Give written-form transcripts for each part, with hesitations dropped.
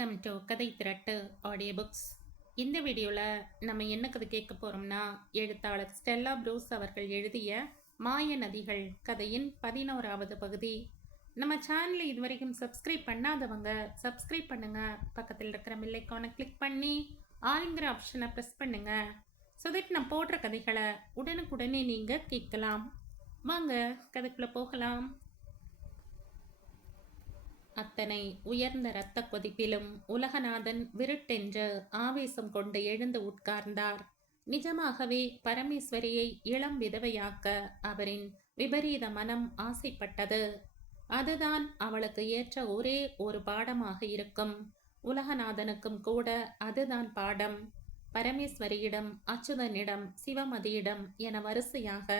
Welcome to கதை திரட்டு audio books. இந்த வீடியோவில் நம்ம என்ன கதை கேட்க போகிறோம்னா, எழுத்தாளர் ஸ்டெல்லா ப்ரூஸ் அவர்கள் எழுதிய மாய நதிகள் கதையின் 11வது பகுதி. நம்ம சேனலை இதுவரைக்கும் சப்ஸ்கிரைப் பண்ணாதவங்க சப்ஸ்கிரைப் பண்ணுங்க. பக்கத்தில் இருக்கிற பெல் ஐகானை கிளிக் பண்ணி ஆளுங்கிற ஆப்ஷனை ப்ரெஸ் பண்ணுங்க. ஸோ தட் நான் போடுற கதைகளை உடனுக்குடனே நீங்கள் கேட்கலாம். வாங்க கதைக்குள்ளே போகலாம். அத்தனை உயர்ந்த இரத்த கொதிப்பிலும் உலகநாதன் விருட்டென்று ஆவேசம் கொண்டு எழுந்து உட்கார்ந்தார். நிஜமாகவே பரமேஸ்வரியை இளம் விதவையாக்க அவரின் விபரீத மனம் ஆசைப்பட்டது. அதுதான் அவளுக்கு ஏற்ற ஒரே ஒரு பாடமாக இருக்கும். உலகநாதனுக்கும் கூட அதுதான் பாடம். பரமேஸ்வரியிடம், அச்சுதனிடம், சிவமதியிடம் என வரிசையாக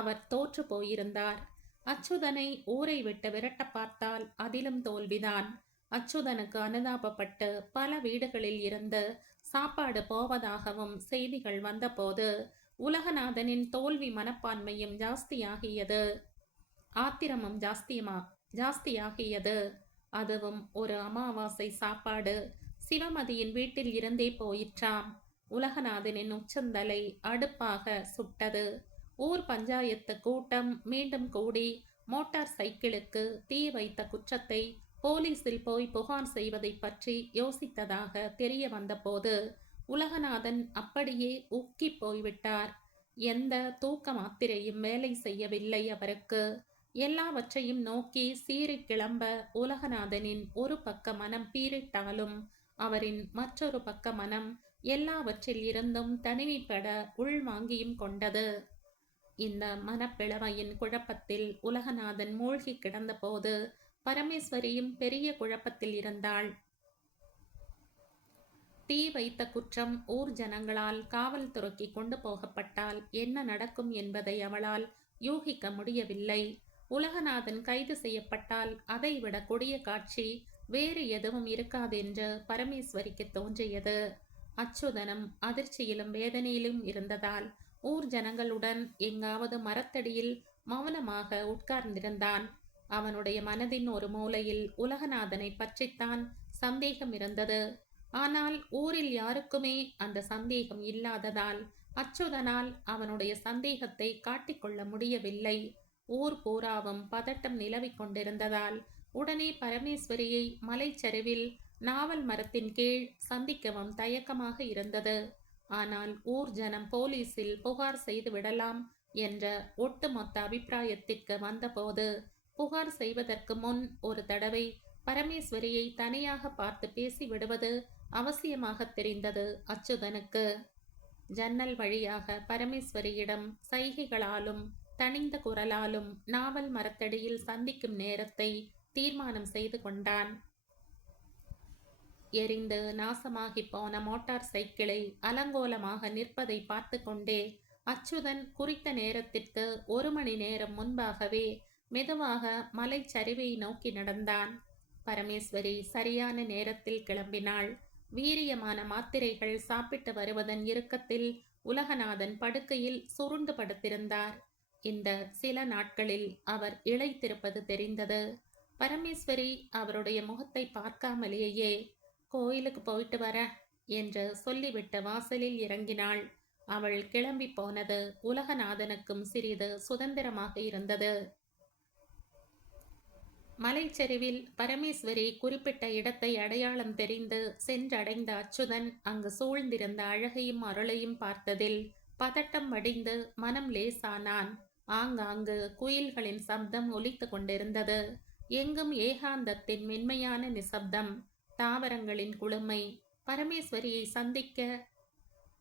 அவர் தோற்று போயிருந்தார். அச்சுதனை ஊரை விட்டு விரட்ட பார்த்தால் அதிலும் தோல்விதான். அச்சுதனுக்கு அனுதாபப்பட்டு பல வீடுகளில் இருந்து சாப்பாடு போவதாகவும் செய்திகள் வந்தபோது உலகநாதனின் தோல்வி மனப்பான்மையும் ஜாஸ்தியாகியது. ஆத்திரமும் ஜாஸ்தியாகியது. அதுவும் ஒரு அமாவாசை சாப்பாடு சிவமதியின் வீட்டில் இருந்தே போயிற்றாம். உலகநாதனின் உச்சந்தலை அடுப்பாக சுட்டது. ஊர் பஞ்சாயத்து கூட்டம் மீண்டும் கூடி மோட்டார் சைக்கிளுக்கு தீ வைத்த குற்றத்தை போலீஸில் போய் புகார் செய்வதை பற்றி யோசித்ததாக தெரிய வந்தபோது உலகநாதன் அப்படியே உக்கி போய்விட்டார். எந்த தூக்க மாத்திரையும் வேலை செய்யவில்லை அவருக்கு. எல்லாவற்றையும் நோக்கி சீறி கிளம்ப உலகநாதனின் ஒரு பக்க மனம் பீரிட்டாலும் அவரின் மற்றொரு பக்க மனம் எல்லாவற்றில் இருந்தும் தனிமைப்பட உள்வாங்கியும் கொண்டது. இந்த மனப்பிளவையின் குழப்பத்தில் உலகநாதன் மூழ்கி கிடந்தபோது பரமேஸ்வரியும் பெரிய குழப்பத்தில் இருந்தாள். தீ வைத்த குற்றம் ஊர் ஜனங்களால் காவல்துறைக்கு கொண்டு போகப்பட்டால் என்ன நடக்கும் என்பதை அவளால் யூகிக்க முடியவில்லை. உலகநாதன் கைது செய்யப்பட்டால் அதைவிட கொடிய காட்சி வேறு எதுவும் இருக்காதென்று பரமேஸ்வரிக்கு தோன்றியது. அச்சுதனும் அதிர்ச்சியிலும் வேதனையிலும் இருந்ததால் ஊர் ஜனங்களுடன் எங்காவது மரத்தடியில் மௌனமாக உட்கார்ந்திருந்தான். அவனுடைய மனதின் ஒரு மூலையில் உலகநாதனை பற்றித்தான் சந்தேகம் இருந்தது. ஆனால் ஊரில் யாருக்குமே அந்த சந்தேகம் இல்லாததால் அச்சுதனால் அவனுடைய சந்தேகத்தை காட்டிக்கொள்ள முடியவில்லை. ஊர் பூராவும் பதட்டம் நிலவிக் கொண்டிருந்ததால் உடனே பரமேஸ்வரியை மலைச்சரிவில் நாவல் மரத்தின் கீழ் சந்திக்கவும் தயக்கமாக இருந்தது. ஆனால் ஊர் ஜனம் போலீஸில் புகார் செய்து விடலாம் என்ற ஒட்டுமொத்த அபிப்பிராயத்திற்கு வந்தபோது புகார் செய்வதற்கு முன் ஒரு தடவை பரமேஸ்வரியை தனியாக பார்த்து பேசி விடுவது அவசியமாக தெரிந்தது அச்சுதனுக்கு. ஜன்னல் வழியாக பரமேஸ்வரியிடம் சைகைகளாலும் தனிந்த குரலாலும் நாவல் மரத்தடியில் சந்திக்கும் நேரத்தை தீர்மானம் செய்து கொண்டான். எரிந்து நாசமாகி போன மோட்டார் சைக்கிளை அலங்கோலமாக நிற்பதை பார்த்து கொண்டே அச்சுதன் குறித்த நேரத்திற்கு 1 மணி நேரம் முன்பாகவே மெதுவாக மலைச்சரிவை நோக்கி நடந்தான். பரமேஸ்வரி சரியான நேரத்தில் கிளம்பினாள். வீரியமான மாத்திரைகள் சாப்பிட்டு வருவதன் இறுக்கத்தில் உலகநாதன் படுக்கையில் சுருண்டு படுத்திருந்தார். இந்த சில நாட்களில் அவர் இளைத்திருப்பது தெரிந்தது. பரமேஸ்வரி அவருடைய முகத்தை பார்க்காமலேயே கோயிலுக்கு போயிட்டு வர என்று சொல்லிவிட்டு வாசலில் இறங்கினாள். அவள் கிளம்பி போனது உலகநாதனுக்கும் சிறிது சுதந்திரமாக இருந்தது. மலைச்சரிவில் பரமேஸ்வரி குறிப்பிட்ட இடத்தை அடையாளம் தெரிந்து சென்றடைந்த அச்சுதன் அங்கு சூழ்ந்திருந்த அழகையும் அருளையும் பார்த்ததில் பதட்டம் வடிந்து மனம் லேசானான். ஆங்காங்கு குயில்களின் சப்தம் ஒலித்து கொண்டிருந்தது. எங்கும் ஏகாந்தத்தின் மென்மையான நிசப்தம், தாவரங்களின் குளுமை. பரமேஸ்வரியை சந்திக்க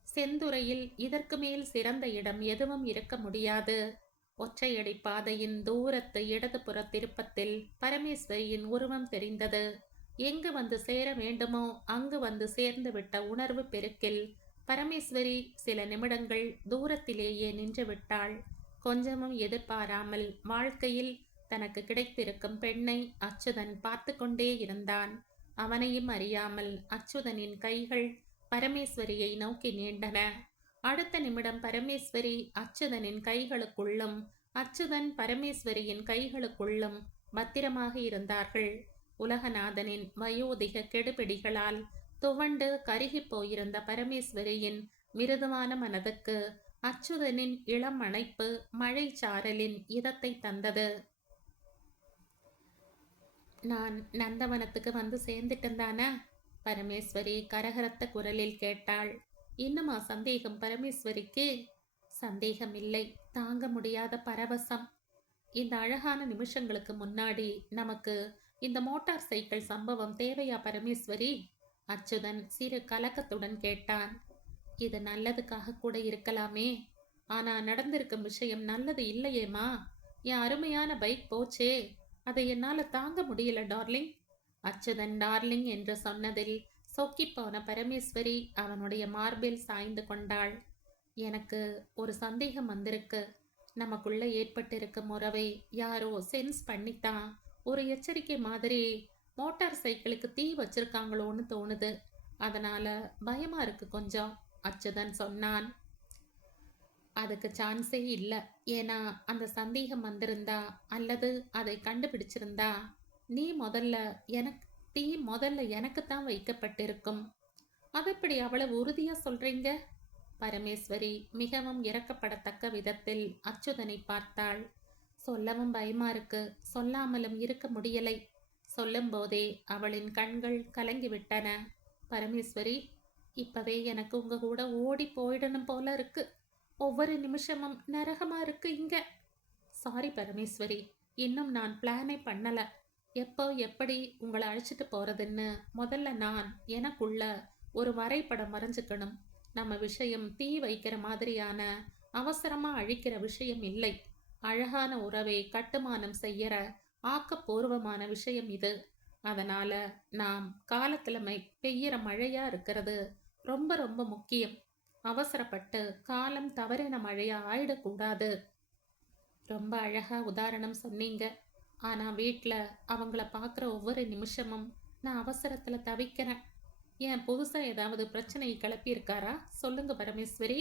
செந்துறையில் இதற்கு மேல் சிறந்த இடம் எதுவும் இருக்க முடியாது. ஒற்றையடி பாதையின் தூரத்து இடதுபுற திருப்பத்தில் பரமேஸ்வரியின் உருவம் தெரிந்தது. எங்கு வந்து சேர வேண்டுமோ அங்கு வந்து சேர்ந்து விட்ட உணர்வு பெருக்கில் பரமேஸ்வரி சில நிமிடங்கள் தூரத்திலேயே நின்று விட்டாள். கொஞ்சமும் எதிர்பாராமல் வாழ்க்கையில் தனக்கு கிடைத்திருக்கும் பெண்ணை அச்சுதன் பார்த்து கொண்டே இருந்தான். அவனையும் அறியாமல் அச்சுதனின் கைகள் பரமேஸ்வரியை நோக்கி நீண்டன. அடுத்த நிமிடம் பரமேஸ்வரி அச்சுதனின் கைகளுக்குள்ளும் அச்சுதன் பரமேஸ்வரியின் கைகளுக்குள்ளும் பத்திரமாக இருந்தார்கள். உலகநாதனின் வயோதிக கெடுபிடிகளால் துவண்டு கருகிப் போயிருந்த பரமேஸ்வரியின் மிருதுவான மனதுக்கு அச்சுதனின் இளம் அணைப்பு மழை சாரலின் இதத்தை தந்தது. நான் நந்தவனத்துக்கு வந்து சேர்ந்துட்டேன் தானே? பரமேஸ்வரி கரகரத்த குரலில் கேட்டாள். இன்னுமா சந்தேகம் பரமேஸ்வரிக்கு? சந்தேகம் இல்லை, தாங்க முடியாத பரவசம். இந்த அழகான நிமிஷங்களுக்கு முன்னாடி நமக்கு இந்த மோட்டார் சைக்கிள் சம்பவம் தேவையா பரமேஸ்வரி? அச்சுதன் சிறு கலக்கத்துடன் கேட்டான். இது நல்லதுக்காக கூட இருக்கலாமே, ஆனா நடந்திருக்கும் விஷயம் நல்லது இல்லையேம்மா. என் அருமையான பைக் போச்சே, அதை என்னால தாங்க முடியல டார்லிங். அச்சுதன் டார்லிங் என்று சொன்னதில் சொக்கிப்போன பரமேஸ்வரி அவனுடைய மார்பில் சாய்ந்து கொண்டாள். எனக்கு ஒரு சந்தேகம் வந்திருக்கு. நமக்குள்ள ஏற்பட்டிருக்கும் உறவை யாரோ சென்ஸ் பண்ணித்தான் ஒரு எச்சரிக்கை மாதிரி மோட்டார் சைக்கிளுக்கு தீ வச்சிருக்காங்களோன்னு தோணுது. அதனால பயமா இருக்கு கொஞ்சம், அச்சுதன் சொன்னான். அதுக்கு சான்ஸே இல்லை. ஏன்னா அந்த சந்தேகம் வந்திருந்தா அல்லது அதை கண்டுபிடிச்சிருந்தா தீ முதல்ல எனக்குத்தான் வைக்கப்பட்டிருக்கும். அதெப்படி அவ்வளவு உறுதியா சொல்றீங்க? பரமேஸ்வரி மிகவும் இரக்கப்படத்தக்க விதத்தில் அச்சுதனை பார்த்தாள். சொல்லவும் பயமா இருக்கு, சொல்லாமலும் இருக்க முடியலை. சொல்லும் போதே அவளின் கண்கள் கலங்கிவிட்டன. பரமேஸ்வரி, இப்பவே எனக்கு உங்க கூட ஓடி போயிடணும் போல இருக்கு. ஒவ்வொரு நிமிஷமும் நரகமா இருக்கு இங்க. சாரி பரமேஸ்வரி, இன்னும் நான் பிளானே பண்ணல. எப்போ எப்படி உங்களை அழைச்சிட்டு போறதுன்னு முதல்ல நான் எனக்குள்ள ஒரு வரைபடம் வரைஞ்சுக்கணும். நம்ம விஷயம் தீ வைக்கிற மாதிரியான அவசரமா அழிக்கிற விஷயம் இல்லை. அழகான உறவை கட்டுமானம் செய்யற ஆக்கப்பூர்வமான விஷயம் இது. அதனால நாம் காலக்கிழமை பெய்யற மழையா இருக்கிறது ரொம்ப ரொம்ப முக்கியம். அவசரப்பட்டு காலம் தவறின மழையா ஆயிடக்கூடாது. ரொம்ப அழகா உதாரணம் சொன்னீங்க. ஆனா வீட்டில் அவங்கள பார்க்குற ஒவ்வொரு நிமிஷமும் நான் அவசரத்துல தவிக்கிறேன். ஏன் புதுசா ஏதாவது பிரச்சனையை கிளப்பியிருக்காரா? சொல்லுங்க பரமேஸ்வரி.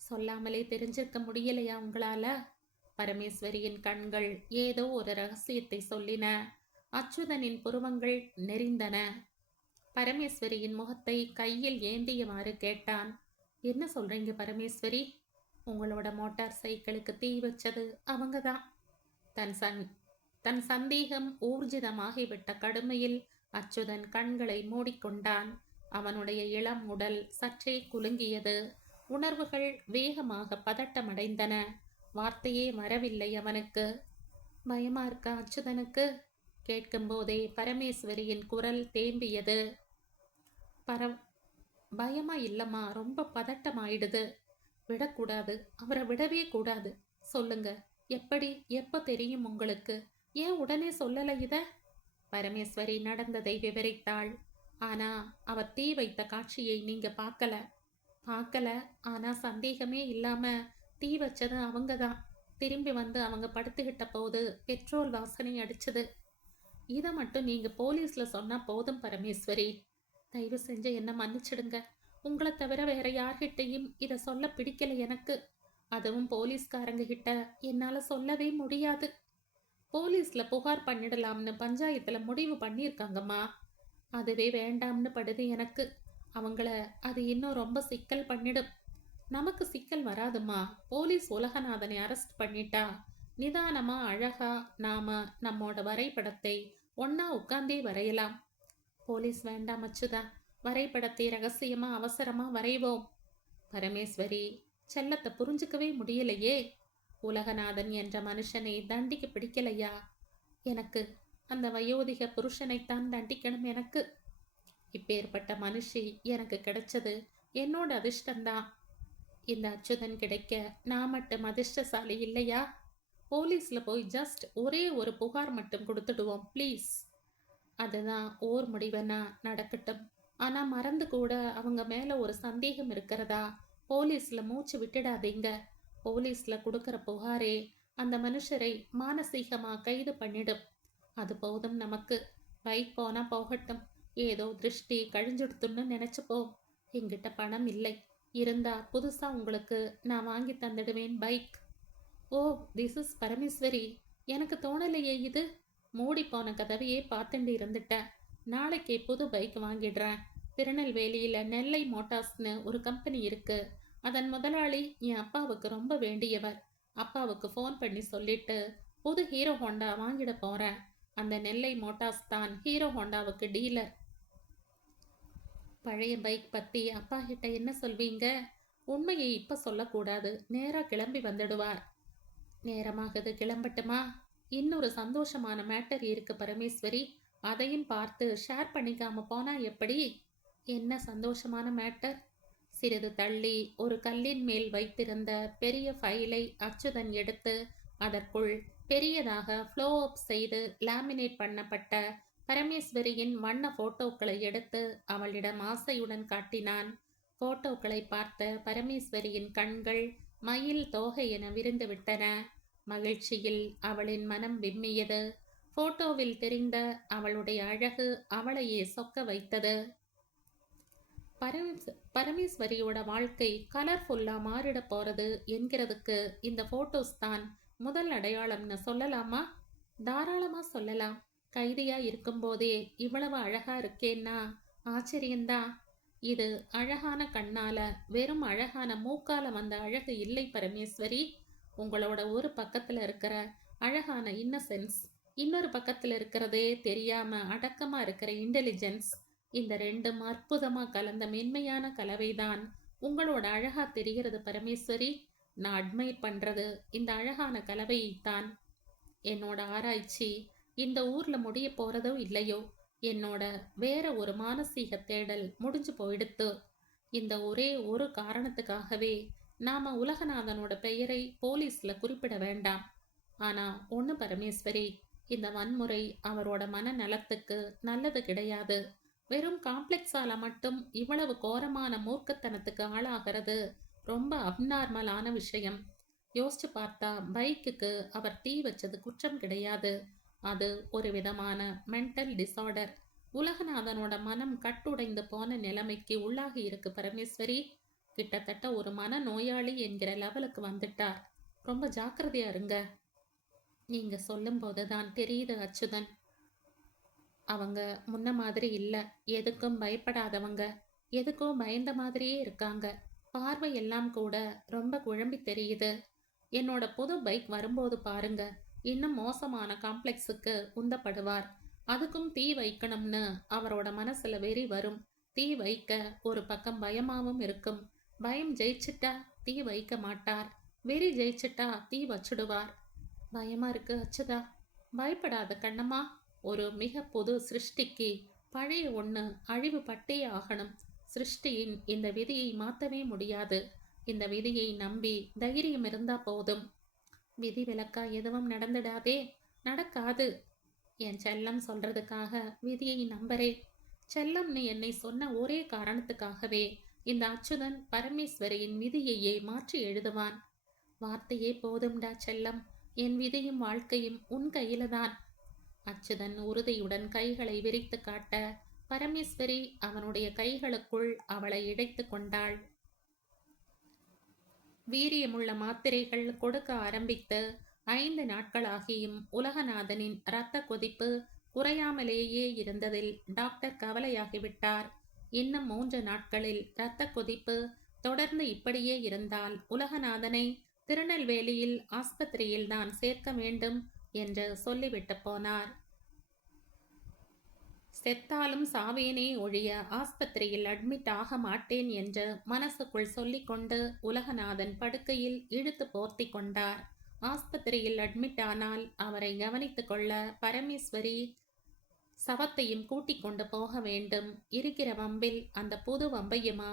சொல்லாமலே தெரிஞ்சிருக்க முடியலையா உங்களால? பரமேஸ்வரியின் கண்கள் ஏதோ ஒரு ரகசியத்தை சொல்லின. அச்சுதனின் புருவங்கள் நெறிந்தன. பரமேஸ்வரியின் முகத்தை கையில் ஏந்தியவாறு கேட்டான். என்ன சொல்றீங்க பரமேஸ்வரி? உங்களோட மோட்டார் சைக்கிளுக்கு தீ வச்சது அவங்கதான். தன் சந்தேகம் ஊர்ஜிதமாகிவிட்ட கடுமையில் அச்சுதன் கண்களை மூடிக்கொண்டான். அவனுடைய இளம் உடல் சற்றே குலுங்கியது. உணர்வுகள் வேகமாக பதட்டமடைந்தன. வார்த்தையே வரவில்லை அவனுக்கு. பயமா இருக்கா அச்சுதனுக்கு? கேட்கும்போதே பரமேஸ்வரியின் குரல் தேம்பியது. பயமா இல்லம்மா, ரொம்ப பதட்டமாயிடுது. விடக்கூடாது, அவரை விடவே கூடாது. சொல்லுங்க, எப்படி எப்ப தெரியும் உங்களுக்கு? ஏன் உடனே சொல்லலை இத? பரமேஸ்வரி நடந்ததை விவரித்தாள். ஆனா அவர் தீ வைத்த காட்சியை நீங்க பார்க்கல. ஆனா சந்தேகமே இல்லாம தீ வச்சது அவங்கதான். திரும்பி வந்து அவங்க படுத்துக்கிட்ட போது பெட்ரோல் வாசனை அடிச்சது. இதை மட்டும் நீங்க போலீஸ்ல சொன்னா போதும் பரமேஸ்வரி. தயவு செஞ்சு என்ன மன்னிச்சிடுங்க. உங்களை தவிர வேற யார்கிட்டையும் இதை சொல்ல பிடிக்கல எனக்கு. அதுவும் போலீஸ்காரங்க கிட்ட என்னால சொல்லவே முடியாது. போலீஸ்ல புகார் பண்ணிடலாம்னு பஞ்சாயத்துல முடிவு பண்ணியிருக்காங்கம்மா. அதுவே வேண்டாம்னு படுது எனக்கு. அவங்கள அது இன்னும் ரொம்ப சிக்கல் பண்ணிடும். நமக்கு சிக்கல் வராதுமா. போலீஸ் உலகநாதனை அரெஸ்ட் பண்ணிட்டா நிதானமா அழகா நாம நம்மோட வரைபடத்தை ஒன்னா உட்கார்ந்தே வரையலாம். போலீஸ் வேண்டாம் அச்சுதா. வரைபடத்தை ரகசியமா அவசரமா வரைவோம். பரமேஸ்வரி செல்லத்தை புரிஞ்சுக்கவே முடியலையே. உலகநாதன் என்ற மனுஷனை தண்டிக்க பிடிக்கலையா? எனக்கு அந்த வயோதிக புருஷனைத்தான் தண்டிக்கணும். எனக்கு இப்பேற்பட்ட மனுஷி எனக்கு கிடைச்சது என்னோட அதிர்ஷ்டம்தான். இந்த அச்சுதன் கிடைக்க நான் மட்டும் அதிர்ஷ்டசாலி இல்லையா? போலீஸ்ல போய் ஜஸ்ட் ஒரே ஒரு புகார் மட்டும் கொடுத்துடுவோம் ப்ளீஸ். அதுதான் ஓர் முடிவனா நடக்கட்டும். ஆனா மறந்து கூட அவங்க மேல ஒரு சந்தேகம் இருக்கிறதா போலீஸ்ல மூச்சு விட்டுடாதீங்க. போலீஸ்ல கொடுக்கிற புகாரே அந்த மனுஷரை மானசீகமா கைது பண்ணிடும். அது போதும் நமக்கு. பைக் போனா போகட்டும். ஏதோ திருஷ்டி கழிஞ்சுடுத்துன்னு நினைச்சுப்போம். என்கிட்ட பணம் இல்லை. இருந்தா புதுசா உங்களுக்கு நான் வாங்கி தந்துடுவேன் bike. Oh, this is Parameswari. எனக்கு தோணலையே இது. மூடி போன கதவையே பார்த்துட்டு இருந்துட்டேன். நாளைக்கு புது பைக் வாங்கிடுறேன். திருநெல்வேலியில நெல்லை மோட்டார்ஸ்னு ஒரு கம்பெனி இருக்கு. அதன் முதலாளி என் அப்பாவுக்கு ரொம்ப வேண்டியவர். அப்பாவுக்கு ஃபோன் பண்ணி சொல்லிட்டு புது ஹீரோ ஹோண்டா வாங்கிட போறேன். அந்த நெல்லை மோட்டார்ஸ் தான் ஹீரோ ஹோண்டாவுக்கு டீலர். பழைய பைக் பத்தி அப்பா கிட்ட என்ன சொல்வீங்க? உண்மையை இப்ப சொல்லக்கூடாது, நேரா கிளம்பி வந்துடுவார். நேரமாகுது, கிளம்பட்டுமா? இன்னொரு சந்தோஷமான மேட்டர் இருக்கு பரமேஸ்வரி. அதையும் பார்த்து ஷேர் பண்ணிக்காம போனா எப்படி? என்ன சந்தோஷமான மேட்டர்? சிறிது தள்ளி ஒரு கல்லின் மேல் வைத்திருந்த பெரிய ஃபைலை அச்சுதன் எடுத்து அதற்குள் பெரியதாக ஃப்ளோ அப் செய்து லேமினேட் பண்ணப்பட்ட பரமேஸ்வரியின் வண்ண போட்டோக்களை எடுத்து அவளிடம் ஆசையுடன் காட்டினான். போட்டோக்களை பார்த்த பரமேஸ்வரியின் கண்கள் மயில் தோகை என விரிந்து விட்டன. மகிழ்ச்சியில் அவளின் மனம் விம்மியது. போட்டோவில் தெரிந்த அவளுடைய அழகு அவளையே சொக்க வைத்தது. பரமேஸ்வரியோட வாழ்க்கை கலர்ஃபுல்லா மாறிட போறது என்கிறதுக்கு இந்த போட்டோஸ் தான் முதல் அடையாளம்னு சொல்லலாமா? தாராளமா சொல்லலாம். கைதியா இருக்கும்போதே இவ்வளவு அழகா இருக்கேன்னா ஆச்சரியந்தான். இது அழகான கண்ணால வெறும் அழகான மூக்கால வந்த அழகு இல்லை பரமேஸ்வரி. உங்களோட ஒரு பக்கத்துல இருக்கிற அழகான இன்னசென்ஸ், இன்னொரு பக்கத்துல இருக்கிறதே தெரியாம அடக்கமா இருக்கிற இன்டெலிஜென்ஸ், இந்த ரெண்டும் அற்புதமா கலந்த மென்மையான கலவைதான் உங்களோட அழகா தெரிகிறது பரமேஸ்வரி. நான் அட்மைர் பண்றது இந்த அழகான கலவையைத்தான். என்னோட ஆராய்ச்சி இந்த ஊர்ல முடிய போறதோ இல்லையோ, என்னோட வேற ஒரு மானசீக தேடல் முடிஞ்சு போயிடுத்து. இந்த ஒரே ஒரு காரணத்துக்காகவே நாம உலகநாதனோட பெயரை போலீஸ்ல குறிப்பிட வேண்டாம். ஆனா ஒண்ணு பரமேஸ்வரி, இந்த வன்முறை அவரோட மன நலத்துக்கு நல்லது கிடையாது. வெறும் காம்ப்ளெக்ஸால மட்டும் இவ்வளவு கோரமான மூர்க்கத்தனத்துக்கு ஆளாகிறது ரொம்ப அப்நார்மலான விஷயம். யோசிச்சு பார்த்தா பைக்குக்கு அவர் தீ வச்சது குற்றம் கிடையாது. அது ஒரு விதமான மென்டல் டிசார்டர். உலகநாதனோட மனம் கட்டுடைந்து போன நிலைமைக்கு உள்ளாகி இருக்கு பரமேஸ்வரி. கிட்டத்தட்ட ஒரு மன நோயாளி என்கிற லெவலுக்கு வந்துட்டார். ரொம்ப ஜாக்கிரதையா இருங்க. நீங்க சொல்லும் போதுதான் தெரியுது அச்சுதன். அவங்க முன்ன மாதிரி இல்ல. எதுக்கும் பயப்படாதவங்க, எதுக்கோ பயந்த மாதிரியே இருக்காங்க. பார்வை எல்லாம் கூட ரொம்ப குழம்பி தெரியுது. என்னோட புது பைக் வரும்போது பாருங்க, இன்னும் மோசமான காம்ப்ளெக்ஸுக்கு உந்தப்படுவார். அதுக்கும் தீ வைக்கணும்னு அவரோட மனசுல வெறி வரும். தீ வைக்க ஒரு பக்கம் பயமாவும் இருக்கும். பயம் ஜெயிச்சிட்டா தீ வைக்க மாட்டார். வெறி ஜெயிச்சிட்டா தீ வச்சுடுவார். பயமா இருக்கு அச்சுதா. பயப்படாத கண்ணம்மா. ஒரு மிக புது சிருஷ்டிக்கு பழைய ஒண்ணு அழிவு பட்டே ஆகணும். சிருஷ்டியின் இந்த விதியை மாத்தவே முடியாது. இந்த விதியை நம்பி தைரியம் இருந்தா போதும். விதி விலக்கா எதுவும் நடந்துடாதே. நடக்காது. என் செல்லம் சொல்றதுக்காக விதியை நம்பரே. செல்லம்னு என்னை சொன்ன ஒரே காரணத்துக்காகவே இந்த அச்சுதன் பரமேஸ்வரியின் விதியையே மாற்றி எழுதுவான். வார்த்தையே போதும்டா செல்லம். என் விதியும் வாழ்க்கையும் உன் கையில தான். அச்சுதன் உறுதியுடன் கைகளை விரித்து காட்ட பரமேஸ்வரி அவனுடைய கைகளுக்குள் அவளை இழைத்து கொண்டாள். வீரியமுள்ள மாத்திரைகள் கொடுக்க ஆரம்பித்து 5 நாட்களாகியும் உலகநாதனின் இரத்த கொதிப்பு குறையாமலேயே இருந்ததில் டாக்டர் கவலையாகிவிட்டார். இன்னும் 3 நாட்களில் இரத்த கொதிப்பு தொடர்ந்து இப்படியே இருந்தால் உலகநாதனை திருநெல்வேலியில் ஆஸ்பத்திரியில் தான் சேர்க்க வேண்டும் என்று சொல்லிவிட்டு போனார். செத்தாலும் சாவேனே ஒழிய ஆஸ்பத்திரியில் அட்மிட் ஆக மாட்டேன் என்று மனசுக்குள் சொல்லிக்கொண்டு உலகநாதன் படுக்கையில் இழுத்து போர்த்தி கொண்டார். ஆஸ்பத்திரியில் அட்மிட் ஆனால் அவரை கவனித்துக் கொள்ள பரமேஸ்வரி சவத்தையும் கூட்டிக் கொண்டு போக வேண்டும். இருக்கிற வம்பில் அந்த புது வம்பையுமா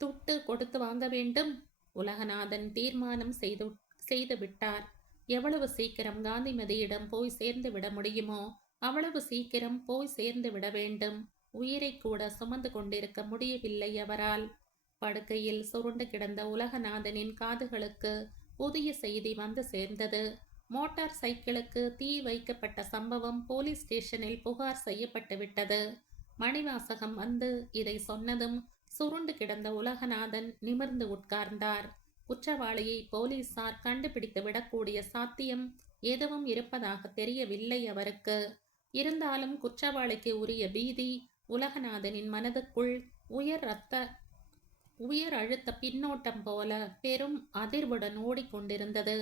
துட்டு கொடுத்து வாங்க வேண்டும்? உலகநாதன் தீர்மானம் செய்து விட்டார். எவ்வளவு சீக்கிரம் காந்திமதியிடம் போய் சேர்ந்து விட முடியுமோ அவ்வளவு சீக்கிரம் போய் சேர்ந்து விட வேண்டும். உயிரை கூட சுமந்து கொண்டிருக்க முடியவில்லை அவரால். படுக்கையில் சுருண்டு கிடந்த உலகநாதனின் காதுகளுக்கு புதிய செய்தி வந்து சேர்ந்தது. மோட்டார் சைக்கிளுக்கு தீ வைக்கப்பட்ட சம்பவம் போலீஸ் ஸ்டேஷனில் புகார் செய்யப்பட்டு விட்டது. மணிவாசகம் வந்து இதை சொன்னதும் சுருண்டு கிடந்த உலகநாதன் நிமிர்ந்து உட்கார்ந்தார். குற்றவாளியை போலீசார் கண்டுபிடித்து விடக்கூடிய சாத்தியம் எதுவும் இருப்பதாக தெரியவில்லை அவருக்கு. இருந்தாலும் குற்றவாளிக்கு உரிய பீதி உலகநாதனின் மனதுக்குள் உயர் இரத்த உயர் அழுத்த பின்னோட்டம் போல பெரும் அதிர்வுடன் ஓடிக்கொண்டிருந்தது.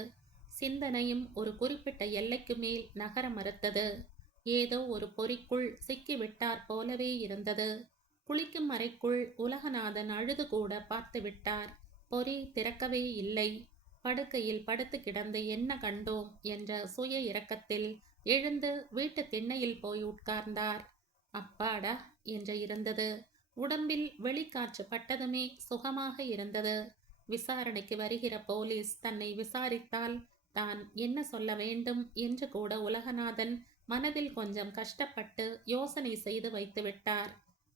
சிந்தனையும் ஒரு குறிப்பிட்ட எல்லைக்கு மேல் நகர மறுத்தது. ஏதோ ஒரு பொறிக்குள் சிக்கிவிட்டார் போலவே இருந்தது. குளிக்கும் அறைக்குள் உலகநாதன் அழுது கூட பார்த்து விட்டார். பொறி திறக்கவே இல்லை. படுக்கையில் படுத்து கிடந்து என்ன கண்டோம் என்ற சுய இரக்கத்தில் எழுந்து வீட்டு திண்ணையில் போய் உட்கார்ந்தார். அப்பாடா என்று இருந்தது. உடம்பில் வெளிக்காற்று பட்டதுமே சுகமாக இருந்தது. விசாரணைக்கு வருகிற போலீஸ் தன்னை விசாரித்தால் தான் என்ன சொல்ல வேண்டும் என்று கூட உலகநாதன் மனதில் கொஞ்சம் கஷ்டப்பட்டு யோசனை செய்து வைத்து விட்டார்.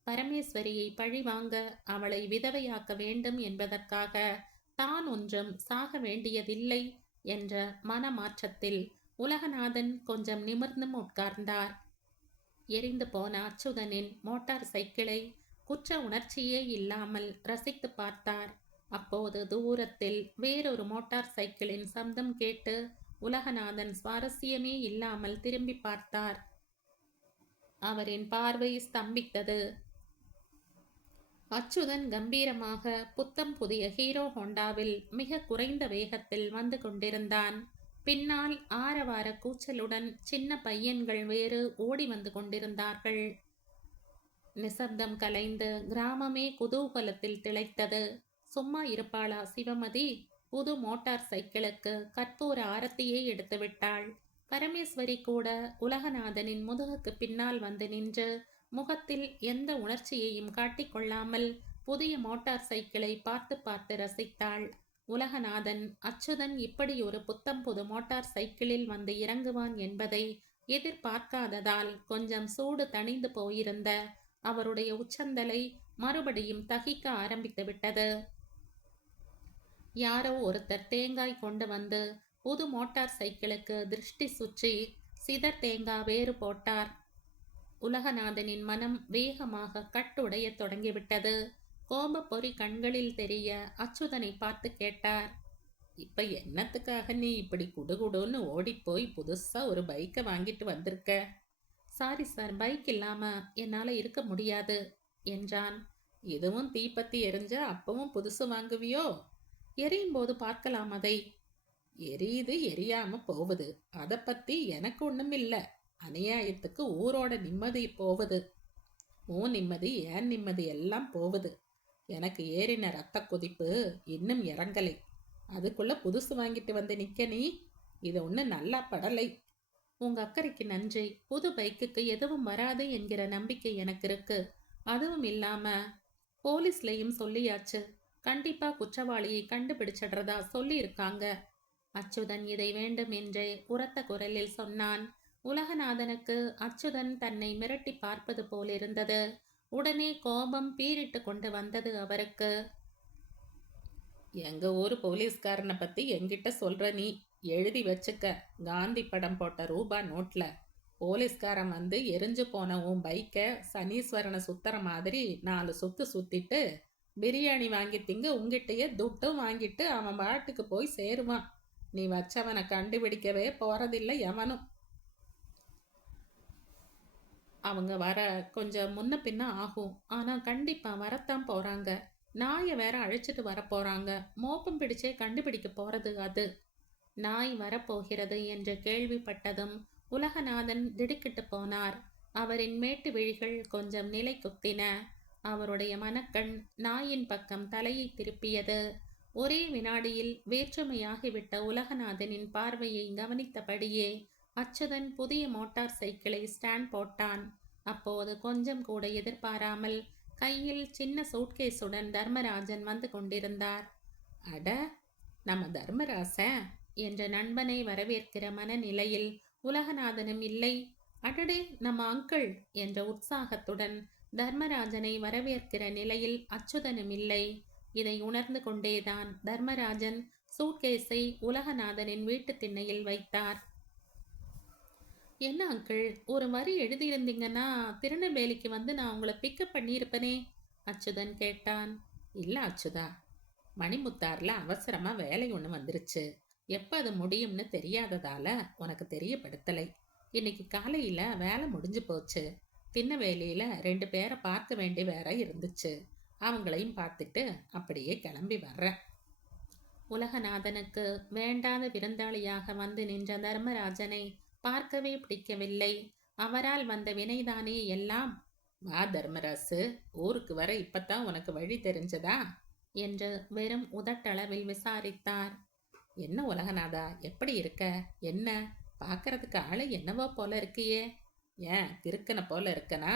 பரமேஸ்வரியை பழிவாங்க அவளை விதவையாக்க வேண்டும் என்பதற்காக தான் ஒன்றும் சாக வேண்டியதில்லை என்ற மனமாற்றத்தில் உலகநாதன் கொஞ்சம் நிமிர்ந்தும் உட்கார்ந்தார். எரிந்து போன அச்சுதனின் மோட்டார் சைக்கிளை குற்ற உணர்ச்சியே இல்லாமல் ரசித்து பார்த்தார். அப்போது தூரத்தில் வேறொரு மோட்டார் சைக்கிளின் சப்தம் கேட்டு உலகநாதன் சுவாரஸ்யமே இல்லாமல் திரும்பி பார்த்தார். அவரின் பார்வை ஸ்தம்பித்தது. அச்சுதன் கம்பீரமாக புத்தம் புதிய ஹீரோ ஹோண்டாவில் மிக குறைந்த வேகத்தில் வந்து கொண்டிருந்தான். பின்னால் ஆரவார கூச்சலுடன் சின்ன பையன்கள் வேறு ஓடி வந்து கொண்டிருந்தார்கள். நிசப்தம் கலைந்து கிராமமே குதூகலத்தில் திளைத்தது. சும்மா இருப்பாளா சிவமதி? புது மோட்டார் சைக்கிளுக்கு கற்பூர ஆரத்தியே எடுத்து விட்டாள். பரமேஸ்வரி கூட உலகநாதனின் முதுகுக்கு பின்னால் வந்து நின்று முகத்தில் எந்த உணர்ச்சியையும் காட்டிக்கொள்ளாமல் புதிய மோட்டார் சைக்கிளை பார்த்து பார்த்து ரசித்தாள். உலகநாதன் அச்சுதன் இப்படி ஒரு புத்தம் புது மோட்டார் சைக்கிளில் வந்து இறங்குவான் என்பதை எதிர்பார்க்காததால் கொஞ்சம் சூடு தணிந்து போயிருந்த அவருடைய உச்சந்தலை மறுபடியும் தகிக்க ஆரம்பித்து விட்டது. யாரோ ஒருத்தர் தேங்காய் கொண்டு வந்து புது மோட்டார் சைக்கிளுக்கு திருஷ்டி சுற்றி சிதர் தேங்காய் வேறு போட்டார். உலகநாதனின் மனம் வேகமாக கட்டுடைய தொடங்கிவிட்டது. கோப பொறி கண்களில் தெரிய அச்சுதனை பார்த்து கேட்டார், இப்ப என்னத்துக்காக நீ இப்படி குடுகுடுன்னு ஓடிப்போய் புதுசா ஒரு பைக்கை வாங்கிட்டு வந்திருக்க? சாரி சார், பைக் இல்லாம என்னால இருக்க முடியாது என்றான். இதுவும் தீப்பத்தி எரிஞ்ச அப்பவும் புதுசு வாங்குவியோ? எரியும் போது பார்க்கலாம் அதை. எரியுது எரியாம போகுது, அதை பத்தி எனக்கு ஒண்ணும் இல்ல. அநியாயத்துக்கு ஊரோட நிம்மதி போகுது. உன் நிம்மதி ஏன் நிம்மதி எல்லாம் போகுது. எனக்கு ஏறின ரத்த கொதிப்பு இன்னும் இறங்கலை. அதுக்குள்ள புதுசு வாங்கிட்டு வந்து நிக்க நீ? இது ஒண்ணு நல்லா படலை. உங்க அக்கறைக்கு நன்றி. புது பைக்குக்கு எதுவும் வராது என்கிற நம்பிக்கை எனக்கு இருக்கு. அதுவும் இல்லாம போலீஸ்லயும் சொல்லியாச்சு. கண்டிப்பா குற்றவாளியை கண்டுபிடிச்சிடுறதா சொல்லி இருக்காங்க. அச்சுதன் இதை வேண்டும் என்றே உரத்த குரலில் சொன்னான். உலகநாதனுக்கு அச்சுதன் தன்னை மிரட்டி பார்ப்பது போலிருந்தது. உடனே கோபம் பீறிட்டு கொண்டு வந்தது அவருக்கு. எங்க ஊர் போலீஸ்காரனை பத்தி என்கிட்ட சொல்ற நீ? எழுதி வச்சுக்க. காந்தி படம் போட்ட ரூபா நோட்ல போலீஸ்காரன் வந்து எரிஞ்சு போன உன் பைக்கை சனீஸ்வரனை சுத்துற மாதிரி 4 சுத்து சுத்திட்டு பிரியாணி வாங்கி திங்க உங்ககிட்டயே துட்டும் வாங்கிட்டு அவன் பாட்டுக்கு போய் சேருவான். நீ வச்சவனை கண்டுபிடிக்கவே போறதில்லை எவனும். அவங்க வர கொஞ்சம் முன்ன பின்ன ஆகும். ஆனா கண்டிப்பா வரத்தான் போறாங்க. நாயை வேற அழைச்சிட்டு வர போறாங்க. மோப்பம் பிடிச்சே கண்டுபிடிக்க போறது அது. நாய் வரப்போகிறது என்று கேள்விப்பட்டதும் உலகநாதன் திடுக்கிட்டு போனார். அவரின் மேட்டு விழிகள் கொஞ்சம் நிலை குத்தின. அவருடைய மனக்கண் நாயின் பக்கம் தலையை திருப்பியது. ஒரே வினாடியில் வேற்றுமையாகிவிட்ட உலகநாதனின் பார்வையை கவனித்தபடியே அச்சுதன் புதிய மோட்டார் சைக்கிளை ஸ்டாண்ட் போட்டான். அப்போது கொஞ்சம் கூட எதிர்பாராமல் கையில் சின்ன சூட்கேஸுடன் தர்மராஜன் வந்து கொண்டிருந்தார். அட, நம்ம தர்மராசன் என்ற நண்பனை வரவேற்கிற மனநிலையில் உலகநாதனும் இல்லை. அடடே, நம்ம அங்கிள் என்ற உற்சாகத்துடன் தர்மராஜனை வரவேற்கிற நிலையில் அச்சுதனும் இல்லை. இதை உணர்ந்து கொண்டேதான் தர்மராஜன் சூட்கேஸை உலகநாதனின் வீட்டு திண்ணையில் வைத்தார். என்ன அங்கிள், ஒரு வரி எழுதியிருந்தீங்கன்னா திருநெல்வேலிக்கு வந்து நான் உங்களை பிக்கப் பண்ணியிருப்பனே, அச்சுதன் கேட்டான். இல்லை அச்சுதா, மணிமுத்தாரில் அவசரமாக வேலை ஒன்று வந்துருச்சு. எப்ப அது முடியும்னு தெரியாததால உனக்கு தெரியப்படுத்தலை. இன்னைக்கு காலையில வேலை முடிஞ்சு போச்சு. திருநெல்வேலியில 2 பேரை பார்க்க வேண்டி வேற இருந்துச்சு. அவங்களையும் பார்த்துட்டு அப்படியே கிளம்பி வர்றேன். உலகநாதனுக்கு வேண்டாத விருந்தாளியாக வந்து நின்ற தர்மராஜனை பார்க்கவே பிடிக்கவில்லை. அவரால் வந்த வினைதானே எல்லாம். வா தர்மராசு, ஊருக்கு வர இப்பத்தான் உனக்கு வழி தெரிஞ்சதா என்று வெறும் உதட்டளவில் விசாரித்தார். என்ன உலகநாதா, எப்படி இருக்க? என்ன பார்க்கறதுக்கு ஆளு என்னவோ போல இருக்கியே? ஏன் கிறுக்கன போல இருக்கனா?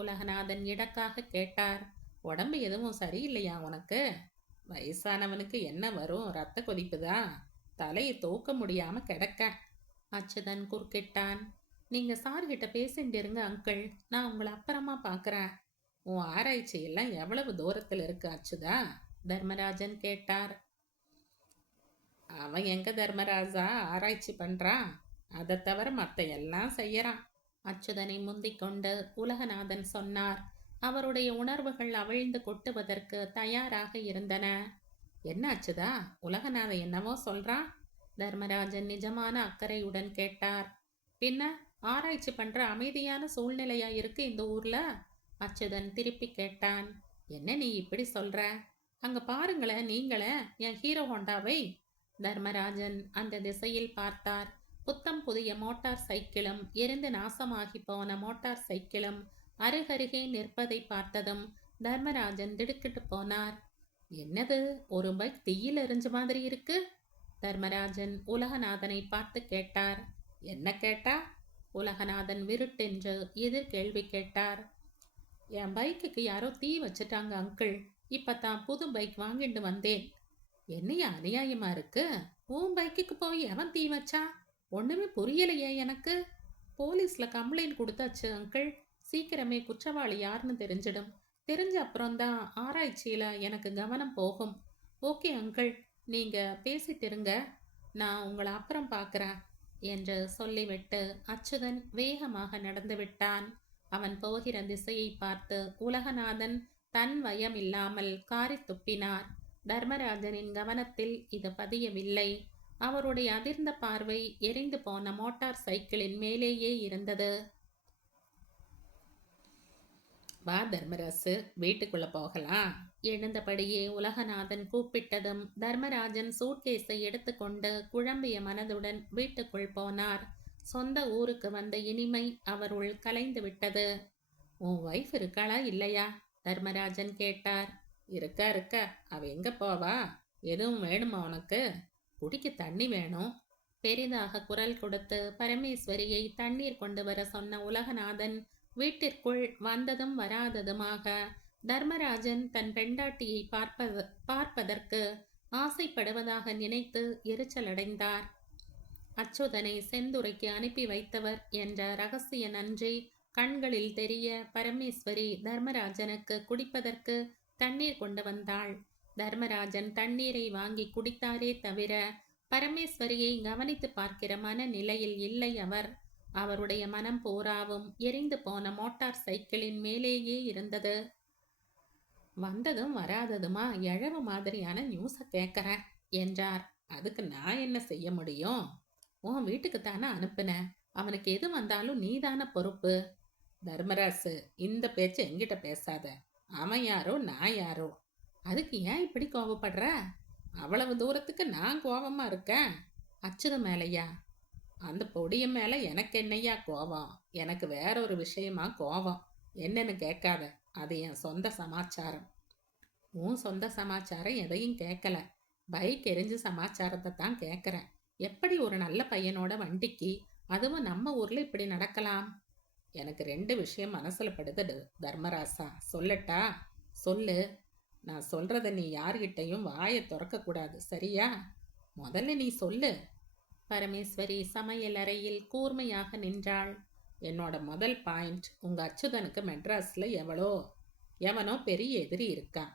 உலகநாதன் இடக்காக கேட்டார். உடம்பு எதுவும் சரியில்லையா உனக்கு? வயசானவனுக்கு என்ன வரும், ரத்த கொதிப்புதான். தலையை தூக்க முடியாம கிடக்க. அச்சுதன் குறுக்கிட்டான். நீங்க சார்கிட்ட பேசிட்டு இருங்க அங்கிள், நான் உங்களை அப்புறமா பார்க்கறேன். உன் ஆராய்ச்சி எல்லாம் எவ்வளவு தூரத்தில் இருக்கு அச்சுதா? தர்மராஜன் கேட்டார். அவன் எங்க தர்மராஜா ஆராய்ச்சி பண்றான்? அதை தவிர மற்ற எல்லாம் செய்யறான். அச்சுதனை முந்திக் கொண்டு உலகநாதன் சொன்னார். அவருடைய உணர்வுகள் அவிழ்ந்து கொட்டுவதற்கு தயாராக இருந்தன. என்ன அச்சுதா, உலகநாதன் என்னவோ சொல்றான்? தர்மராஜன் நிஜமான அக்கறையுடன் கேட்டார். பின்ன ஆராய்ச்சி பண்ற அமைதியான சூழ்நிலையா இருக்கு இந்த ஊர்ல? அச்சுதன் திருப்பி கேட்டான். என்ன நீ இப்படி சொல்ற? அங்க பாருங்களேன் நீங்களே என் ஹீரோ ஹோண்டாவை. தர்மராஜன் அந்த திசையில் பார்த்தார். புத்தம் புதிய மோட்டார் சைக்கிளும் எரிந்து நாசமாகி போன மோட்டார் சைக்கிளும் அருகருகே நிற்பதை பார்த்ததும் தர்மராஜன் திடுக்கிட்டு போனார். என்னது, ஒரு பைக் தீயில் எரிஞ்ச மாதிரி இருக்கு? தர்மராஜன் உலகநாதனை பார்த்து கேட்டார். என்ன கேட்டா? உலகநாதன் விருட்டென்று எதிர் கேள்வி கேட்டார். என் பைக்குக்கு யாரோ தீ வச்சுட்டாங்க அங்கிள். இப்பதான் புது பைக் வாங்கிட்டு வந்தேன். என்னையா அநியாயமா இருக்கு? உன் பைக்குக்கு போய் எவன் தீ வச்சா? ஒண்ணுமே புரியலையே எனக்கு. போலீஸ்ல கம்ப்ளைண்ட் கொடுத்தாச்சு அங்கிள். சீக்கிரமே குற்றவாளி யாருன்னு தெரிஞ்சிடும். தெரிஞ்ச அப்புறம்தான் ஆராய்ச்சியில எனக்கு கவனம் போகும். ஓகே அங்கிள், நீங்க பேசிட்டு இருங்க, நான் உங்களை அப்புறம் பார்க்குறேன் என்று சொல்லிவிட்டு அச்சுதன் வேகமாக நடந்து விட்டான். அவன் போகிற திசையை பார்த்து உலகநாதன் தன் வயம் இல்லாமல் காரி துப்பினார். தர்மராஜனின் கவனத்தில் இது பதியவில்லை. அவருடைய அதிர்ந்த பார்வை எரிந்து போன மோட்டார் சைக்கிளின் மேலேயே இருந்தது. வா தர்மராசு, வீட்டுக்குள்ள போகலாம். எழுந்தபடியே உலகநாதன் கூப்பிட்டதும் தர்மராஜன் சூட்கேஸை எடுத்துக்கொண்டு குழம்பிய மனதுடன் வீட்டுக்குள் போனார். சொந்த ஊருக்கு வந்த இனிமை அவருள் கலைந்து விட்டது. உன் வைஃப் இருக்காளா இல்லையா? தர்மராஜன் கேட்டார். இருக்கா. அவ எங்க போவா? எதுவும் வேணுமா உனக்கு? குடிக்க தண்ணி வேணும். பெரிதாக குரல் கொடுத்து பரமேஸ்வரியை தண்ணீர் கொண்டு வர சொன்ன உலகநாதன் வீட்டிற்குள் வந்ததும் வராததுமாக தர்மராஜன் தன் பெண்டாட்டியை பார்ப்பதற்கு ஆசைப்படுவதாக நினைத்து எரிச்சலடைந்தார். அச்சுதனை செந்துரைக்கு அனுப்பி வைத்தவர் என்ற ரகசிய நன்றி கண்களில் தெரிய பரமேஸ்வரி தர்மராஜனுக்கு குடிப்பதற்கு தண்ணீர் கொண்டு வந்தாள். தர்மராஜன் தண்ணீரை வாங்கி குடித்தாரே தவிர பரமேஸ்வரியை கவனித்து பார்க்கிற மன நிலையில் இல்லை அவர். அவருடைய மனம் பூராவும் எரிந்து போன மோட்டார் சைக்கிளின் மேலேயே இருந்தது. வந்ததும் வராததுமா எழவு மாதிரியான நியூஸை கேட்குறேன் என்றார். அதுக்கு நான் என்ன செய்ய முடியும்? உன் வீட்டுக்கு தானே அனுப்புனேன். அவனுக்கு எது வந்தாலும் நீதான பொறுப்பு. தர்மராசு, இந்த பேச்சு எங்கிட்ட பேசாத. அவன் யாரோ நான் யாரோ. அதுக்கு ஏன் இப்படி கோவப்படுற? அவ்வளவு தூரத்துக்கு நான் கோபமா இருக்கேன். அச்சுத மேலையா? அந்த பொடிய மேல எனக்கு என்னையா கோபம்? எனக்கு வேற ஒரு விஷயமா கோபம். என்னன்னு கேட்காத, அது என் சொந்த சமாச்சாரம். உன் சொந்த சமாச்சாரம் எதையும் கேட்கல. பைக் எரிஞ்சு சமாச்சாரத்தை தான் கேட்குறேன். எப்படி ஒரு நல்ல பையனோட வண்டிக்கு, அதுவும் நம்ம ஊர்ல இப்படி நடக்கலாம்? எனக்கு 2 விஷயம் மனசுல படுது தர்மராசா. சொல்லட்டா? சொல்லு. நான் சொல்றத நீ யார்கிட்டையும் வாயை திறக்க கூடாது, சரியா? முதல்ல நீ சொல்லு. பரமேஸ்வரி சமையல் அறையில் கூர்மையாக நின்றாள். என்னோட முதல் பாயிண்ட், உங்க அச்சுதனுக்கு மெட்ராஸ்ல எவனோ பெரிய எதிரி இருக்கான்.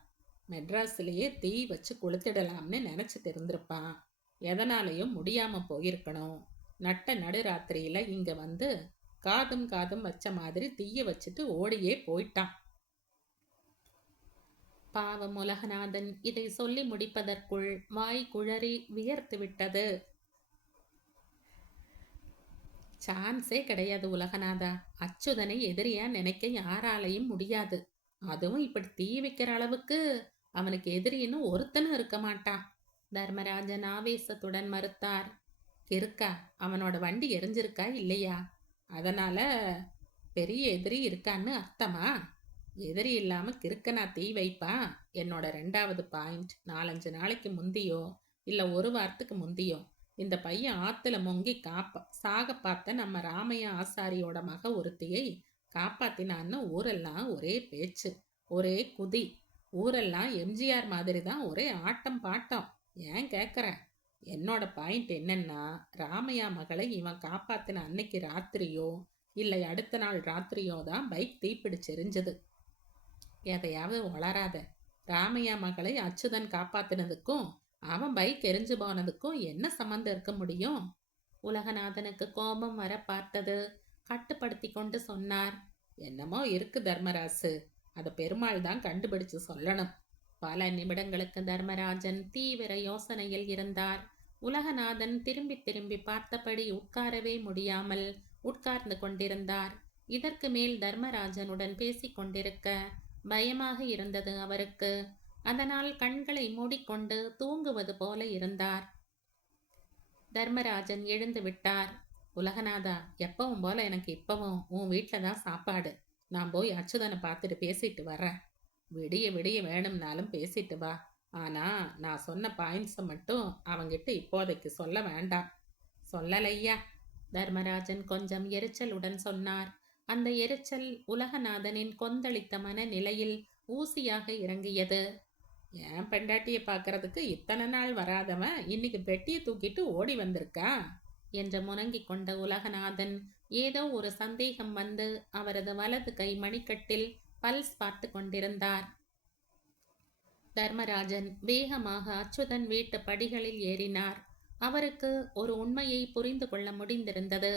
மெட்ராஸ்லயே தீ வச்சு கொளுத்திடலாம்னு நினைச்சிட்டு இருந்திருப்பான். எதனாலையும் முடியாம போயிருக்கணும். நட்ட நடுராத்திரியில இங்க வந்து காதும் வச்ச மாதிரி தீய வச்சுட்டு ஓடியே போயிட்டான். பாவம் உலகநாதன் இதை சொல்லி முடிப்பதற்குள் வாய் குழறி வியர்த்து விட்டது. சான்ஸே கிடையாது உலகநாதா. அச்சுதனை எதிரியா நினைக்க யாராலையும் முடியாது. அதுவும் இப்படி தீ வைக்கிற அளவுக்கு அவனுக்கு எதிரின்னு ஒருத்தனும் இருக்க மாட்டான். தர்மராஜன் ஆவேசத்துடன் மறுத்தார். இருக்கா, அவனோட வண்டி எரிஞ்சிருக்கா இல்லையா? அதனால பெரிய எதிரி இருக்கான்னு அர்த்தமா? எதிரி இல்லாம கிறுக்கனா தீ வைப்பான்? என்னோட 2வது பாயிண்ட், 4-5 நாளைக்கு முந்தியோ இல்ல ஒரு வாரத்துக்கு முந்தியோ இந்த பையன் ஆத்துல முங்கி சாக பார்த்த நம்ம ராமையா ஆசாரியோட மக ஒருத்தியை காப்பாத்தினான்னு ஊரெல்லாம் ஒரே பேச்சு, ஒரே குதி. ஊரெல்லாம் எம்ஜிஆர் மாதிரி தான் ஒரே ஆட்டம் பாட்டம். ஏன் கேட்குற? என்னோட பாயிண்ட் என்னன்னா, ராமையா மகளை இவன் காப்பாத்தின அன்னைக்கு ராத்திரியோ இல்லை அடுத்த நாள் ராத்திரியோ தான் பைக் தீப்பிடிச்செரிஞ்சது. எதையாவது வளராத. ராமையா மகளை அச்சுதன் காப்பாத்தினதுக்கும் அவன் பைக் எரிஞ்சு போனதுக்கும் என்ன சம்மந்தம் இருக்க முடியும்? உலகநாதனுக்கு கோபம் வர பார்த்தது. கட்டுப்படுத்தி கொண்டு சொன்னார். என்னமோ இருக்கு தர்மராசு, அதை பெருமாள் தான் கண்டுபிடிச்சு சொல்லணும். பல நிமிடங்களுக்கு தர்மராஜன் தீவிர யோசனையில் இருந்தார். உலகநாதன் திரும்பி திரும்பி பார்த்தபடி உட்காரவே முடியாமல் உட்கார்ந்து கொண்டிருந்தார். இதற்கு மேல் தர்மராஜனுடன் பேசிக் கொண்டிருக்க பயமாக இருந்தது அவருக்கு. அதனால் கண்களை மூடிக்கொண்டு தூங்குவது போல இருந்தார். தர்மராஜன் எழுந்து விட்டார். உலகநாதா, எப்பவும் போல எனக்கு இப்பவும் உன் வீட்டில் தான் சாப்பாடு. நான் போய் அச்சுதனை பார்த்துட்டு பேசிட்டு வரேன். விடிய விடிய வேணும்னாலும் பேசிட்டு வா. ஆனா நான் சொன்ன பாயிண்ட்ஸை மட்டும் அவங்கிட்ட இப்போதைக்கு சொல்ல வேண்டாம். சொல்லலையா? தர்மராஜன் கொஞ்சம் எரிச்சலுடன் சொன்னார். அந்த எரிச்சல் உலகநாதனின் கொந்தளித்த மன நிலையில் ஊசியாக இறங்கியது. என் பெண்டாட்டியை பார்க்கறதுக்கு இத்தனை நாள் வராதவன் இன்னைக்கு பெட்டியை தூக்கிட்டு ஓடி வந்திருக்கா என்று முனங்கிக் கொண்ட உலகநாதன் ஏதோ ஒரு சந்தேகம் வந்து அவரது வலது கை மணிக்கட்டில் பல்ஸ் பார்த்து கொண்டிருந்தார். தர்மராஜன் வேகமாக அச்சுதன் வீட்டு படிகளில் ஏறினார். அவருக்கு ஒரு உண்மையை புரிந்து கொள்ள முடிந்திருந்தது.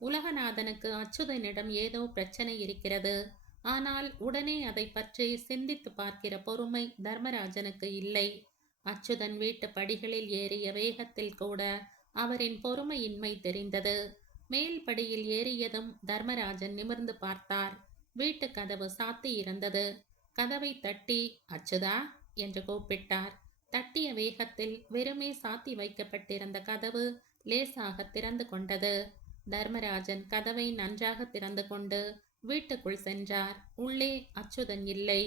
உலகநாதனுக்கு அச்சுதனிடம் ஏதோ பிரச்சனை இருக்கிறது. ஆனால் உடனே அதை பற்றி சிந்தித்து பார்க்கிற பொறுமை தர்மராஜனுக்கு இல்லை. அச்சுதன் வீட்டு படிகளில் ஏறிய வேகத்தில் கூட அவரின் பொறுமையின்மை தெரிந்தது. மேல் படியில் ஏறியதும் தர்மராஜன் நிமிர்ந்து பார்த்தார். வீட்டு கதவு சாத்தி இருந்தது. கதவை தட்டி அச்சுதா என்று கூப்பிட்டார். தட்டிய வேகத்தில் வெறுமே சாத்தி வைக்கப்பட்டிருந்த கதவு லேசாக திறந்து கொண்டது. தர்மராஜன் கதவை நன்றாக திறந்து கொண்டு வீட்டுக்குள் சென்றார். உள்ளே அச்சுதன் இல்லை.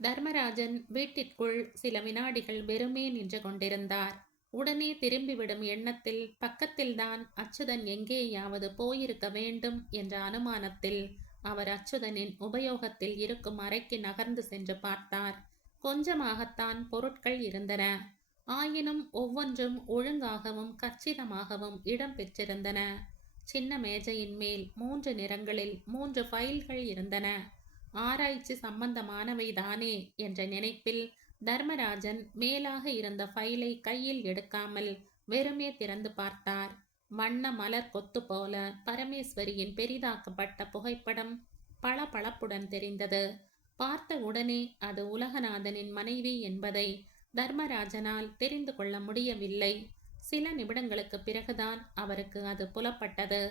தர்மராஜன் வீட்டிற்குள் சில வினாடிகள் வெறுமே நின்று கொண்டிருந்தார். உடனே திரும்பிவிடும் எண்ணத்தில் பக்கத்தில்தான் அச்சுதன் எங்கேயாவது போயிருக்க வேண்டும் என்ற அனுமானத்தில் அவர் அச்சுதனின் உபயோகத்தில் இருக்கும் அறைக்கு நகர்ந்து சென்று பார்த்தார். கொஞ்சமாகத்தான் பொருட்கள் இருந்தன. ஆயினும் ஒவ்வொன்றும் ஒழுங்காகவும் கச்சிதமாகவும் இடம் பெற்றிருந்தன. சின்ன மேஜையின் மேல் 3 நிறங்களில் 3 ஃபைல்கள் இருந்தன. ஆராய்ச்சி சம்பந்தமானவைதானே என்ற நினைப்பில் தர்மராஜன் மேலாக இருந்த ஃபைலை கையில் எடுக்காமல் வெறுமே திறந்து பார்த்தார். வண்ண மலர் கொத்து போல பரமேஸ்வரியின் பெரிதாக்கப்பட்ட புகைப்படம் பளபளப்புடன் தெரிந்தது. பார்த்த உடனே அது உலகநாதனின் மனைவி என்பதை தர்மராஜனால் தெரிந்து கொள்ள முடியவில்லை. சில நிமிடங்களுக்கு பிறகுதான் அவருக்கு அது புலப்பட்டது.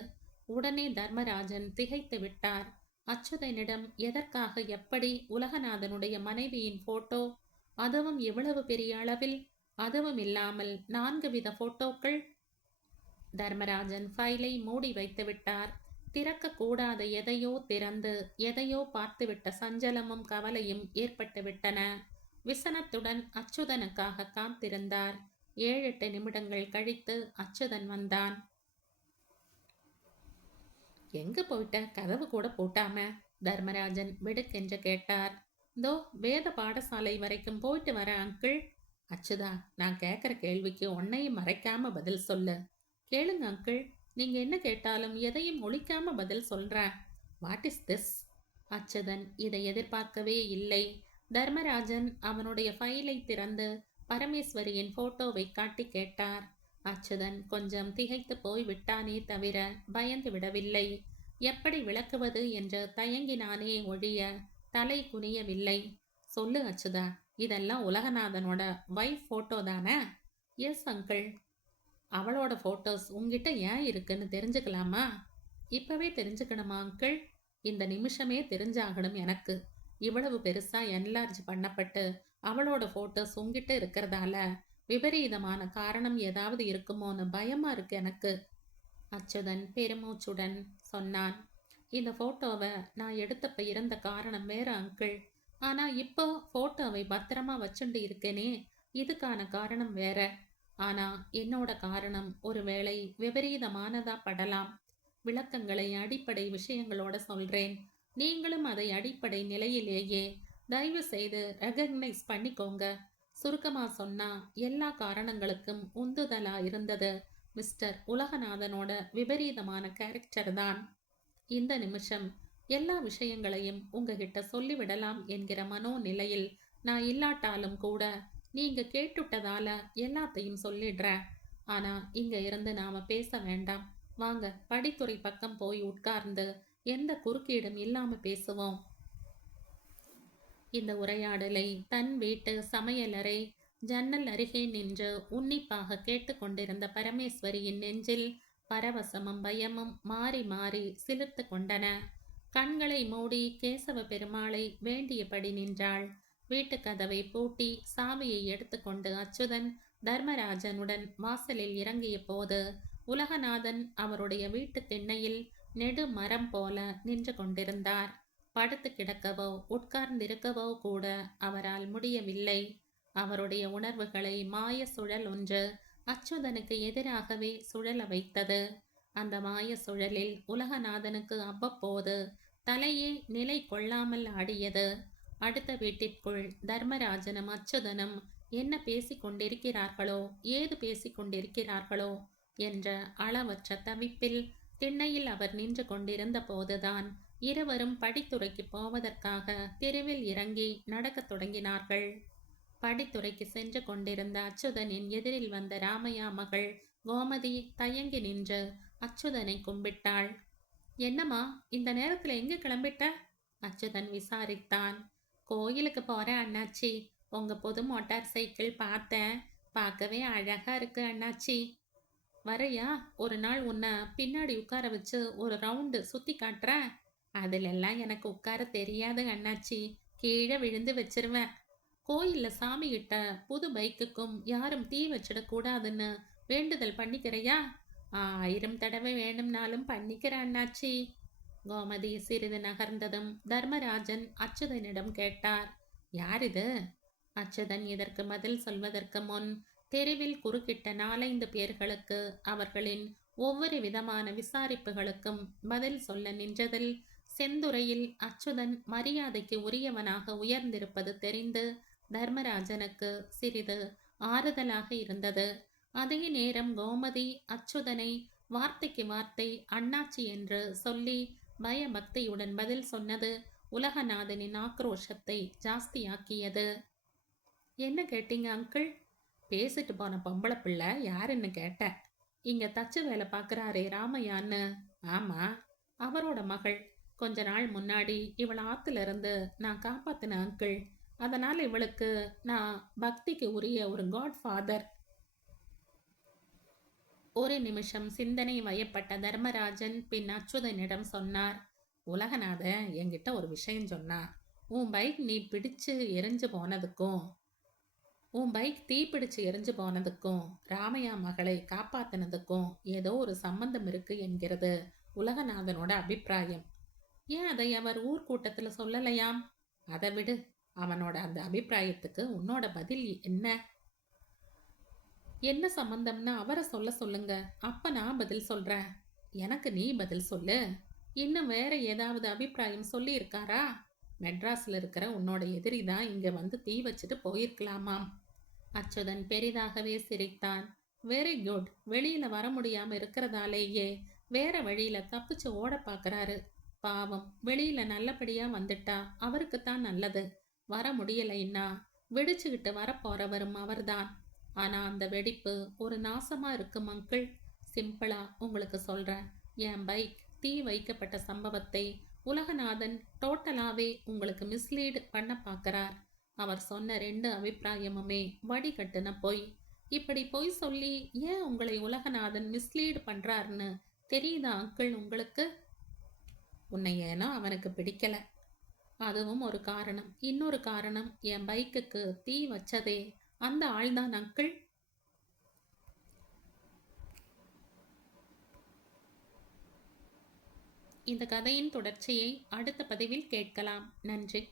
உடனே தர்மராஜன் திகைத்து விட்டார். அச்சுதனிடம் எதற்காக எப்படி உலகநாதனுடைய மனைவியின் போட்டோ, அதுவும் இவ்வளவு பெரிய அளவில், அதுவும் இல்லாமல் 4 வித போட்டோக்கள்? தர்மராஜன் ஃபைலை மூடி வைத்து விட்டார். திறக்கக்கூடாத எதையோ திறந்து எதையோ பார்த்துவிட்ட சஞ்சலமும் கவலையும் ஏற்பட்டு விட்டன. விசனத்துடன் அச்சுதனுக்காக காத்திருந்தார். 7-8 நிமிடங்கள் கழித்து அச்சுதன் வந்தான். எங்க போயிட்ட? கதவு கூட பூட்டாம? தர்மராஜன் விடுக்கென்று கேட்டார். தோ வேத பாடசாலை வரைக்கும் போயிட்டு வர அங்கிள். அச்சுதா, நான் கேட்குற கேள்விக்கு உன்னையும் மறைக்காம பதில் சொல்லு. கேளுங்க அங்கிள், நீங்க என்ன கேட்டாலும் எதையும் ஒழிக்காம பதில் சொல்றேன். What is this? அச்சுதன் இதை எதிர்பார்க்கவே இல்லை. தர்மராஜன் அவனுடைய ஃபைலை திறந்து பரமேஸ்வரியின் போட்டோவை காட்டி கேட்டார். அச்சுதன் கொஞ்சம் திகைத்து போய் விட்டானே தவிர பயந்து விடவில்லை. எப்படி விளக்குவது என்று தயங்கினானே ஒழிய தலை குனியவில்லை. சொல்லு அச்சுதா, இதெல்லாம் உலகநாதனோட வைஃப் போட்டோ தானே? Yes uncle. அவளோட ஃபோட்டோஸ் உங்ககிட்ட ஏன் இருக்குன்னு தெரிஞ்சுக்கலாமா? இப்பவே தெரிஞ்சுக்கணுமா அங்கிள்? இந்த நிமிஷமே தெரிஞ்சாகணும் எனக்கு. இவ்வளவு பெருசா என்லார்ஜ் பண்ணப்பட்டு அவளோட ஃபோட்டோஸ் உங்கிட்ட இருக்கிறதால விபரீதமான காரணம் ஏதாவது இருக்குமோன்னு பயமா இருக்கு எனக்கு. அச்சுதன் பெருமூச்சுடன் சொன்னான். இந்த ஃபோட்டோவை நான் எடுத்தப்ப இருந்த காரணம் வேற அங்கிள். ஆனா இப்போ ஃபோட்டோவை பத்திரமா வச்சுண்டு இருக்கேனே, இதுக்கான காரணம் வேற. ஆனா என்னோட காரணம் ஒருவேளை விபரீதமானதா படலாம். விளக்கங்களை அடிப்படை விஷயங்களோட சொல்றேன். நீங்களும் அதை அடிப்படை நிலையிலேயே தயவு செய்து ரெகக்னைஸ் பண்ணிக்கோங்க. சுருக்கமா சொன்னா எல்லா காரணங்களுக்கும் உந்துதலா இருந்தது மிஸ்டர் உலகநாதனோட விபரீதமான கேரக்டர் தான். இந்த நிமிஷம் எல்லா விஷயங்களையும் உங்ககிட்ட சொல்லிவிடலாம் என்கிற மனோநிலையில் நான் இல்லாட்டாலும் கூட நீங்க கேட்டுட்டதால எல்லாத்தையும் சொல்லிடுறேன். ஆனா இங்க இருந்து நாம பேச வேண்டாம். வாங்க படித்துறை பக்கம் போய் உட்கார்ந்து எந்த குறுக்கீடும் இல்லாம பேசுவோம். இந்த உரையாடலை தன் வீட்டு சமையலறை ஜன்னல் அருகே நின்று உன்னிப்பாக கேட்டுக்கொண்டிருந்த பரமேஸ்வரியின் நெஞ்சில் பரவசமும் பயமும் மாறி மாறி சிலிர்த்து கொண்டன. கண்களை மூடி கேசவ பெருமாளை வேண்டியபடி நின்றாள். வீட்டு கதவை பூட்டி சாவியை எடுத்துக்கொண்டு அச்சுதன் தர்மராஜனுடன் வாசலில் இறங்கிய போது உலகநாதன் அவருடைய வீட்டு திண்ணையில் நெடு மரம் போல நின்று கொண்டிருந்தார். படுத்து கிடக்கவோ உட்கார்ந்திருக்கவோ கூட அவரால் முடியவில்லை. அவருடைய உணர்வுகளை மாய சுழல் ஒன்று அச்சுதனுக்கு எதிராகவே சுழல வைத்தது. அந்த மாய சுழலில் உலகநாதனுக்கு அவ்வப்போது தலையே நிலை கொள்ளாமல் ஆடியது. அடுத்த வீட்டிற்குள் தர்மராஜனும் அச்சுதனும் என்ன பேசிக் கொண்டிருக்கிறார்களோ, ஏது பேசிக் கொண்டிருக்கிறார்களோ என்ற அளவற்ற தவிப்பில் திண்ணையில் அவர் நின்று கொண்டிருந்த போதுதான் இருவரும் படித்துறைக்கு போவதற்காக தெருவில் இறங்கி நடக்கத் தொடங்கினார்கள். படித்துறைக்கு சென்று கொண்டிருந்த அச்சுதனின் எதிரில் வந்த ராமையா மகள் கோமதி தயங்கி நின்று அச்சுதனை கும்பிட்டாள். என்னம்மா, இந்த நேரத்துல எங்க கிளம்பிட்ட? அச்சுதன் விசாரித்தான். கோயிலுக்கு போறேன் அண்ணாச்சி. உங்க புது மோட்டார் சைக்கிள் பார்த்தேன். பார்க்கவே அழகா இருக்கு அண்ணாச்சி. வரையா? ஒரு நாள் உன்னை பின்னாடி உட்கார வச்சு ஒரு ரவுண்டு சுத்தி காட்டுறேன். அதிலெல்லாம் எனக்கு உட்கார தெரியாது அண்ணாச்சி. கீழே விழுந்து வச்சிருவேன். கோயில்ல சாமி கிட்ட புது பைக்குக்கும் யாரும் தீ வச்சிடக்கூடாதுன்னு வேண்டுதல் பண்ணிக்கிறையா? 1000 தடவை வேணும்னாலும் பண்ணிக்கிற அண்ணாச்சி. கோமதி சிறிது நகர்ந்ததும் தர்மராஜன் அச்சுதனிடம் கேட்டார். யார் இது? அச்சுதன் இதற்கு பதில் சொல்வதற்கு முன் தெருவில் குறுக்கிட்ட 4-5 பேர்களுக்கு அவர்களின் ஒவ்வொரு விதமான விசாரிப்புகளுக்கும் பதில் சொல்ல நின்றதில் செந்துறையில் அச்சுதன் மரியாதைக்கு உரியவனாக உயர்ந்திருப்பது தெரிந்து தர்மராஜனுக்கு சிறிது ஆறுதலாக இருந்தது. அதே நேரம் கோமதி அச்சுதனை வார்த்தைக்கு வார்த்தை அண்ணாச்சி என்று சொல்லி பயபக்தியுடன் பதில் சொன்னது உலகநாதனின் ஆக்ரோஷத்தை ஜாஸ்தியாக்கியது. என்ன கேட்டீங்க அங்கிள்? பேசிட்டு போன பொம்பளை பிள்ளை யாருன்னு கேட்டேன். இங்க தச்சு வேலை பார்க்குறாரே ராமையான்னு. ஆமா, அவரோட மகள். கொஞ்ச நாள் முன்னாடி இவளை ஆத்துல இருந்து நான் காப்பாத்தின அங்கிள். அதனால இவளுக்கு நான் பக்திக்கு உரிய ஒரு காட் ஃபாதர். ஒரு நிமிஷம் சிந்தனை வயப்பட்ட தர்மராஜன் பின் அச்சுதனிடம் சொன்னார். உலகநாத என்கிட்ட ஒரு விஷயம் சொன்னா. உன் பைக் நீ பிடிச்சு எரிஞ்சு போனதுக்கும் உன் பைக் தீப்பிடிச்சு எரிஞ்சு போனதுக்கும் ராமையா மகளை காப்பாத்தினதுக்கும் ஏதோ ஒரு சம்பந்தம் இருக்கு என்கிறது உலகநாதனோட அபிப்பிராயம். ஏன் அதை அவர் ஊர்க்கூட்டத்தில் சொல்லலையாம்? அதை விடு. அவனோட அந்த அபிப்பிராயத்துக்கு உன்னோட பதில் என்ன? என்ன சம்பந்தம்னு அவரை சொல்ல சொல்லுங்க. அப்ப நான் பதில் சொல்றேன். எனக்கு நீ பதில் சொல்லு. இன்னும் வேற ஏதாவது அபிப்பிராயம் சொல்லி இருக்காரா? மெட்ராஸ்ல இருக்கிற உன்னோட எதிரி தான் இங்க வந்து தீ வச்சுட்டு போயிருக்கலாமாம். அச்சுதன் பெரிதாகவே சிரித்தான். Very good. வெளியில வர முடியாம இருக்கிறதாலேயே வேற வழியில தப்பிச்சு ஓட பாக்குறாரு. பாவம், வெளியில நல்லபடியா வந்துட்டா அவருக்குத்தான் நல்லது. வர முடியலைன்னா வெடிச்சுக்கிட்டு வரப்போறவரும் அவர்தான். ஆனா அந்த வெடிப்பு ஒரு நாசமா இருக்கும் அங்கிள். சிம்பிளா உங்களுக்கு சொல்றேன். என் பைக் தீ வைக்கப்பட்ட சம்பவத்தை உலகநாதன் டோட்டலாவே உங்களுக்கு மிஸ்லீட் பண்ண பார்க்கறார். அவர் சொன்ன 2 அபிப்பிராயமுமே வடிகட்டுன பொய். இப்படி பொய் சொல்லி ஏன் உங்களை உலகநாதன் மிஸ்லீட் பண்றாருன்னு தெரியுதா அங்கிள் உங்களுக்கு? உன்னை ஏனோ அவனுக்கு பிடிக்கல, அதுவும் ஒரு காரணம். இன்னொரு காரணம், என் பைக்குக்கு தீ வச்சதே அந்த ஆள்தான் அங்கிள். இந்த கதையின் தொடர்ச்சியை அடுத்த பதிவில் கேட்கலாம். நன்றி.